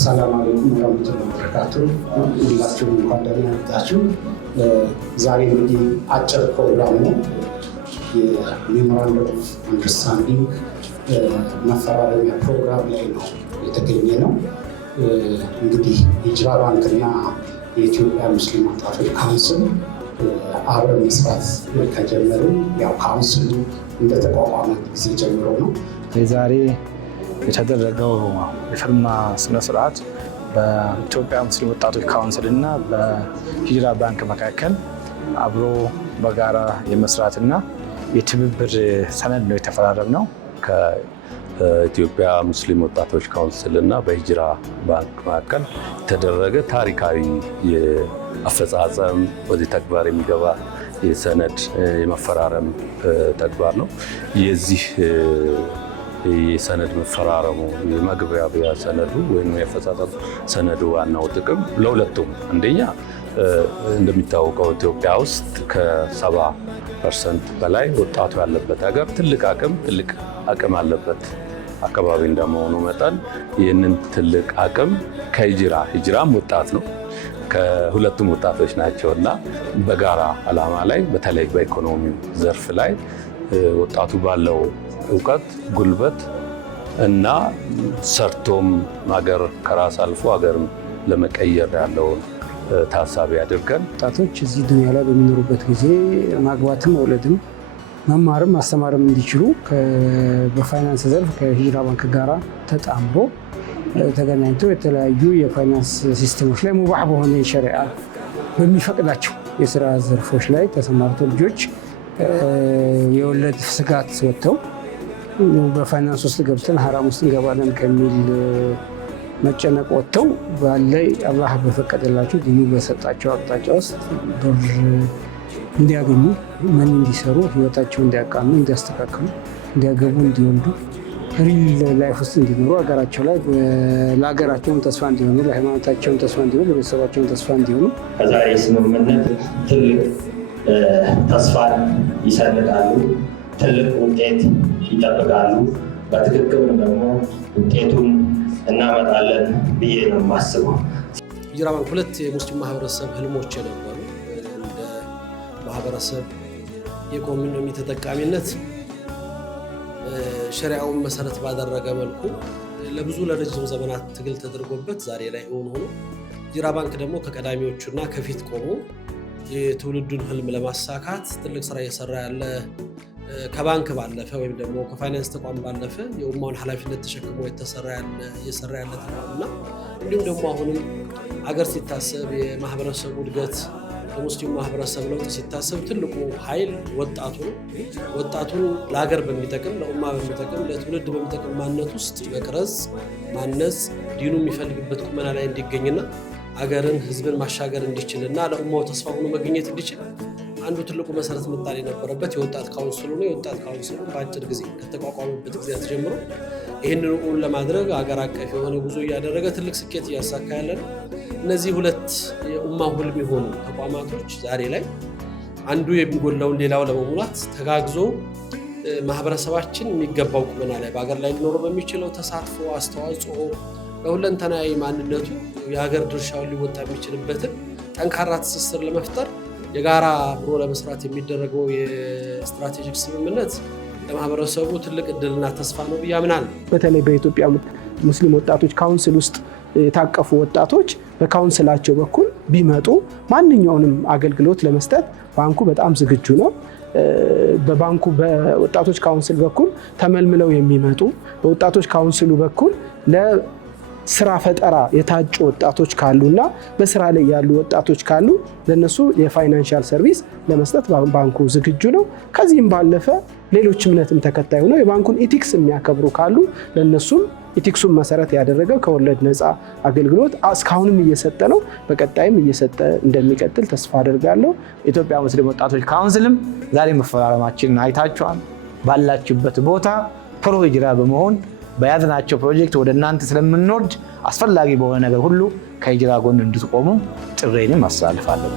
ሰላም አለይኩም ወራህመቱላሂ ወበረካቱሁ። ሁላችሁም እንኳን ደህና መጣችሁ። ዛሬ እንግዲህ አጭር ፕሮግራም ነው። የሜሞራንደም ኦፍ አንደርስታንዲንግ መፈራረሚያ ፕሮግራም ላይ ነው የተገኘ ነው። እንግዲህ ሂጅራ ባንክና የኢትዮጵያ ሙስሊም ወጣቶች ካውንስል አብረን መስራት ከጀመርን ያው ካውንስሉ እንደተቋቋመ ጊዜ ጀምሮ ነው። ዛሬ የተደረገው የፊርማ ስነ ስርዓት በኢትዮጵያ ሙስሊም ወጣቶች ካውንስል እና በሂጅራ ባንክ መካከል አብሮ በጋራ የመስራትና የትብብር ሰነድ ነው የተፈራረምነው። ከኢትዮጵያ ሙስሊም ወጣቶች ካውንስል እና በሂጅራ ባንክ መካከል የተደረገ ታሪካዊ የአፈጻጸም ወደ ተግባር የሚገባ የሰነድ የመፈራረም ተግባር ነው። የዚህ የሰነድ መፈራረሙ የመግባቢያ ሰነዱ ወይም የአፈጻጸም ሰነዱ ዋናው ጥቅም ለሁለቱም፣ አንደኛ እንደሚታወቀው ኢትዮጵያ ውስጥ ከ70% በላይ ወጣቱ ያለበት ሀገር ትልቅ አቅም አለበት አካባቢ እንደመሆኑ መጠን ይህንን ትልቅ አቅም ሂጅራም ወጣት ነው፣ ከሁለቱም ወጣቶች ናቸው እና በጋራ ዓላማ ላይ በተለይ በኢኮኖሚው ዘርፍ ላይ ወጣቱ ባለው እውቀት፣ ጉልበት እና ሰርቶም ሀገር ከራስ አልፎ ሀገርም ለመቀየር ያለውን ታሳቢ አድርገን ወጣቶች እዚህ ዱንያ ላይ በሚኖሩበት ጊዜ ማግባትም መውለድም መማርም ማስተማርም እንዲችሉ በፋይናንስ ዘርፍ ከሂጅራ ባንክ ጋር ተጣምሮ ተገናኝተው የተለያዩ የፋይናንስ ሲስተሞች ላይ ሙባህ በሆነ ሸሪዓ በሚፈቅዳቸው የስራ ዘርፎች ላይ ተሰማርተው ልጆች የወለድ ስጋት ወጥተው በፋይናንስ ውስጥ ገብተን ሀራም ውስጥ እንገባለን ከሚል መጨነቅ ወጥተው ባላይ አላህ በፈቀደላቸው ዲኑ በሰጣቸው አቅጣጫ ውስጥ ብር እንዲያገኙ ምን እንዲሰሩ ህይወታቸውን እንዲያቃኑ፣ እንዲያስተካክሉ፣ እንዲያገቡ፣ እንዲወልዱ ሪል ላይፍ ውስጥ እንዲኖሩ ሀገራቸው ላይ ለሀገራቸውም ተስፋ እንዲሆኑ፣ ለሃይማኖታቸውም ተስፋ እንዲሆኑ፣ ለቤተሰባቸውም ተስፋ እንዲሆኑ ከዛሬ ስምምነት ትልቅ ተስፋን ይሰንቃሉ። ትልቅ ውጤት ይጠብቃሉ። በትክክልም ደግሞ ውጤቱን እናመጣለን ብዬ ነው የማስበው። ሂጅራ ባንክ ሁለት የሙስሊም ማህበረሰብ ህልሞች የነበሩ እንደ ማህበረሰብ የኢኮኖሚ ተጠቃሚነት ሸሪዓውን መሰረት ባደረገ መልኩ ለረጅም ዘመናት ትግል ተደርጎበት ዛሬ ላይ እውን ሆኖ ሂጅራ ባንክ ደግሞ ከቀዳሚዎቹና ከፊት ቆሞ የትውልዱን ህልም ለማሳካት ትልቅ ስራ እየሰራ ያለ ከባንክ ባለፈ ወይም ደግሞ ከፋይናንስ ተቋም ባለፈ የኡማውን ኃላፊነት ተሸክሞ እየሰራ ያለ ተቋምና እንዲሁም ደግሞ አሁንም ሀገር ሲታሰብ የማህበረሰቡ እድገት የሙስሊም ማህበረሰብ ለውጥ ሲታሰብ ትልቁ ኃይል ወጣቱ ነው። ወጣቱን ለሀገር በሚጠቅም ለኡማ በሚጠቅም ለትውልድ በሚጠቅም ማንነት ውስጥ መቅረጽ፣ ማነጽ፣ ዲኑ የሚፈልግበት ቁመና ላይ እንዲገኝና ሀገርን ህዝብን ማሻገር እንዲችልና ለኡማው ተስፋ ሆኖ መገኘት እንዲችል አንዱ ትልቁ መሰረት መጣል የነበረበት የወጣት ካውንስሉ ነው። የወጣት ካውንስሉ በአጭር ጊዜ ከተቋቋመበት ጊዜ ጀምሮ ይህንን እውን ለማድረግ ሀገር አቀፍ የሆነ ጉዞ እያደረገ ትልቅ ስኬት እያሳካ ያለ ነው። እነዚህ ሁለት የኡማው ህልም የሆኑ ተቋማቶች ዛሬ ላይ አንዱ የሚጎላውን ሌላው ለመሙላት ተጋግዞ ማህበረሰባችን የሚገባው ቁመና ላይ በሀገር ላይ ሊኖረው በሚችለው ተሳትፎ፣ አስተዋጽኦ ለሁለንተናዊ ማንነቱ የሀገር ድርሻውን ሊወጣ የሚችልበትን ጠንካራ ትስስር ለመፍጠር የጋራ አብሮ ለመስራት የሚደረገው የስትራቴጂክ ስምምነት ለማህበረሰቡ ትልቅ እድልና ተስፋ ነው ብዬ አምናለሁ። በተለይ በኢትዮጵያ ሙስሊም ወጣቶች ካውንስል ውስጥ የታቀፉ ወጣቶች በካውንስላቸው በኩል ቢመጡ ማንኛውንም አገልግሎት ለመስጠት ባንኩ በጣም ዝግጁ ነው። በወጣቶች ካውንስል በኩል ተመልምለው የሚመጡ በወጣቶች ካውንስሉ በኩል ስራ ፈጠራ የታጩ ወጣቶች ካሉና በስራ ላይ ያሉ ወጣቶች ካሉ ለነሱ የፋይናንሻል ሰርቪስ ለመስጠት ባንኩ ዝግጁ ነው። ከዚህም ባለፈ ሌሎች እምነትም ተከታይ ሆነው የባንኩን ኢቲክስ የሚያከብሩ ካሉ ለነሱም ኢቲክሱን መሰረት ያደረገ ከወለድ ነፃ አገልግሎት እስካሁንም እየሰጠ ነው። በቀጣይም እየሰጠ እንደሚቀጥል ተስፋ አደርጋለሁ። ኢትዮጵያ ሙስሊም ወጣቶች ካውንስልም ዛሬ መፈራረማችንን አይታችኋል። ባላችሁበት ቦታ ፕሮ ሂጅራ በመሆን በያዝናቸው ፕሮጀክት ወደ እናንተ ስለምንወርድ አስፈላጊ በሆነ ነገር ሁሉ ከሂጅራ ጎን እንድትቆሙ ጥሬንም አስተላልፋለሁ።